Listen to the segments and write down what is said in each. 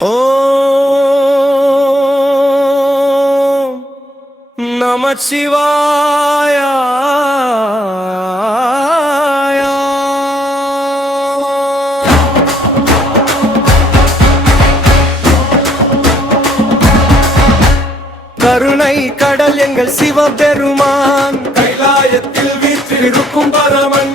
ஓம் நமச்சிவாய. கருணை கடல் எங்கள் சிவபெருமான், கைலாயத்தில் வீற்றிருக்கும் பரமன்,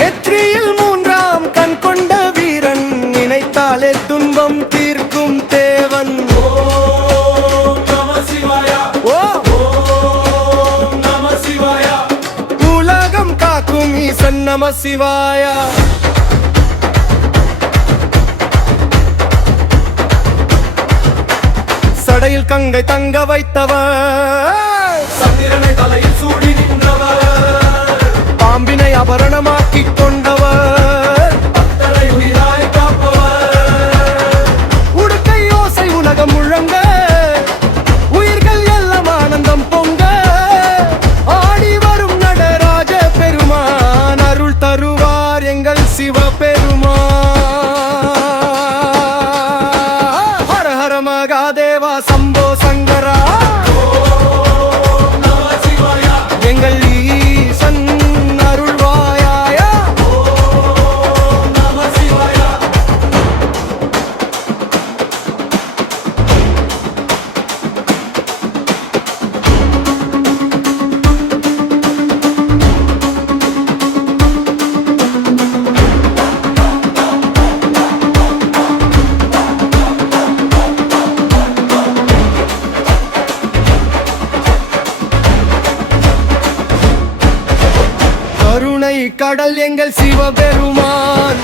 நெற்றியில் மூன்றாம் கண் கொண்ட வீரன், நினைத்தாலே துன்பம் தீர்க்கும் தேவன். ஓம் நம சிவாயா, ஓம் நம சிவாயா, உலகம் காக்கும் ஈசன் நம சிவாயா. சடையில் கங்கை தங்க வைத்தவர், சந்திரனை தலையில் சூடி நின்றவர், பாம்பினை அபரணமாக்கிக் கொண்டவர், பக்தரை உயிராய் காப்பவர், உடுக்கை ஓசை உலகம் முழங்க, உயிர்கள் எல்லாம் ஆனந்தம் பொங்க, ஆடி வரும் நடராஜ பெருமான், அருள் தருவார் எங்கள் சிவபெருமான். ஹர ஹர மகாதேவா சம்போ சங்கரா, ஓம் நம சிவாயா, எங்கள் ஈசன் அருள்வாயா. ஓம் நம சிவாயா. கருணை கடல் எங்கள் சிவபெருமான்,